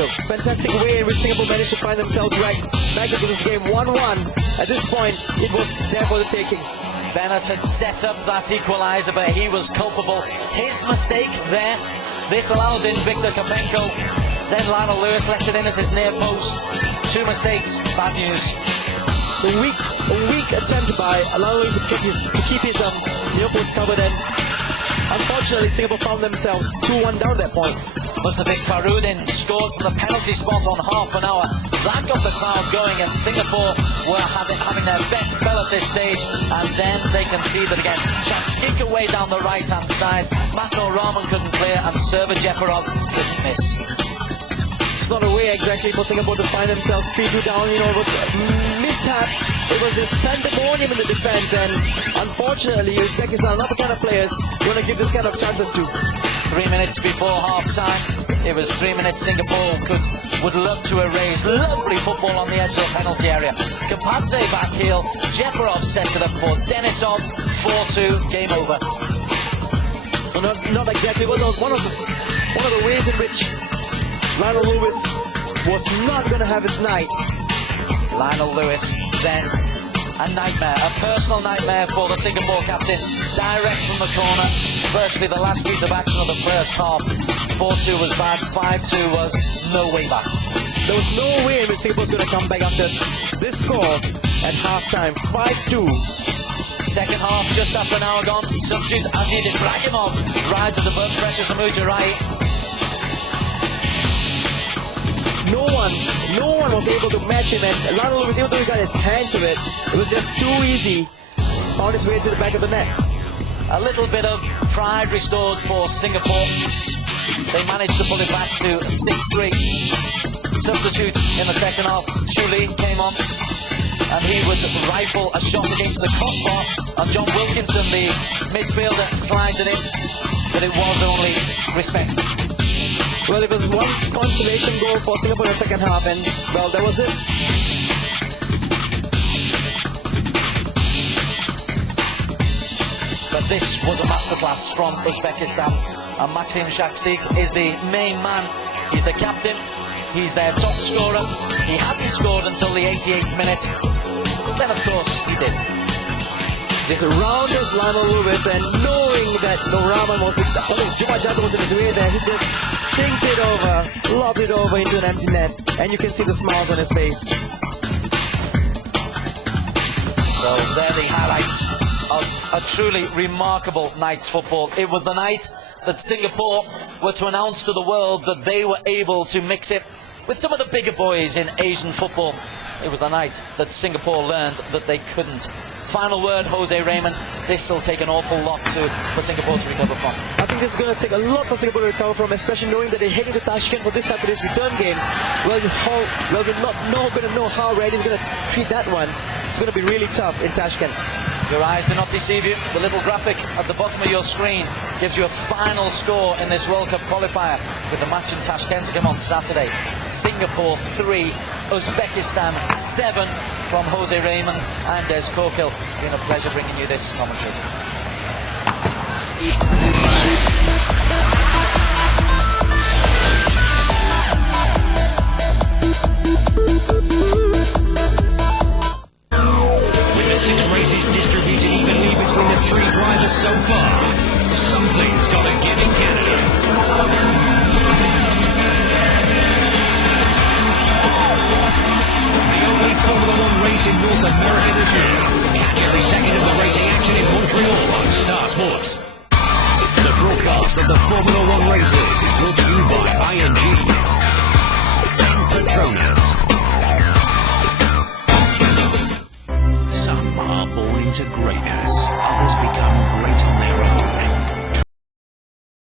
So fantastic way in which Singapore managed to find themselves back into this game 1-1. At this point, it was there for the taking. Bennett had set up that equaliser, but he was culpable. His mistake there. This allows in Victor Kapenko. Then Lionel Lewis lets it in at his near post. Two mistakes, bad news. A weak attempt by Lionel Lewis to keep his near post covered, and unfortunately Singapore found themselves 2-1 down at that point. Mustafiq Farudin scored from the penalty spot on half an hour. That got the crowd going, and Singapore were having their best spell at this stage, and then they conceded again. Shanskik away down the right-hand side. Matno Rahman couldn't clear, and Server Jeparov didn't miss. It's not a way exactly for Singapore to find themselves 3-2 down, you know, it was a mishap. It was just pandemonium in the defense, and unfortunately Uzbekistan are not the kind of players you want to give this kind of chances to. 3 minutes before half-time, it was 3 minutes Singapore would love to erase. Lovely football on the edge of the penalty area. Kapante back heel, Jeparov sets it up for Denisov, 4-2, game over. So not exactly, but one of the ways in which Lionel Lewis was not going to have his night. Lionel Lewis then a nightmare, a personal nightmare for the Singapore captain, direct from the corner, virtually the last piece of action of the first half. 4-2 was bad, 5-2 was no way back. There was no way in which Singapore was going to come back after this score at half-time, 5-2. Second half, just after an hour gone, substitute Aziz Ibrahimov rises above pressure from Mujarai. No one was able to match him, and Lionel was able to get his hand to it. It was just too easy. Found his way to the back of the net. A little bit of pride restored for Singapore. They managed to pull it back to 6-3. Substitute in the second half, Chuli came on, and he would rifle a shot against the crossbar, and John Wilkinson, the midfielder, slides it in, but it was only respect. Well, it was one consolation goal for Singapore in the second half, and well, that was it. But this was a masterclass from Uzbekistan, and Maxim Shakstik is the main man. He's the captain, he's their top scorer. He hadn't scored until the 88th minute, then of course he did. This rounded Lionel Lewis, and knowing that Rahman was in his way there, he just sinked it over, lobbed it over into an empty net, and you can see the smiles on his face. So they're the highlights of a truly remarkable night's football. It was the night that Singapore were to announce to the world that they were able to mix it with some of the bigger boys in Asian football. It was the night that Singapore learned that they couldn't. Final word, Jose Raymond. This will take an awful lot for Singapore to recover from. I think this is going to take a lot for Singapore to recover from, especially knowing that they're heading to Tashkent for this Saturday's return game. Well, we're not going to know how Reddy's going to treat that one. It's going to be really tough in Tashkent. Your eyes do not deceive you. The little graphic at the bottom of your screen gives you a final score in this World Cup qualifier, with the match in Tashkent to come on Saturday. Singapore 3, Uzbekistan 7, from Jose Raymond and Des Kokil. It's been a pleasure bringing you this commentary. Three drivers so far. Something's got to give in Canada. The only Formula One race in North America this year. Catch every second of the racing action in Montreal on Star Sports. The broadcast of the Formula One races is brought to you by ING and Petronas. Some are born into greatness.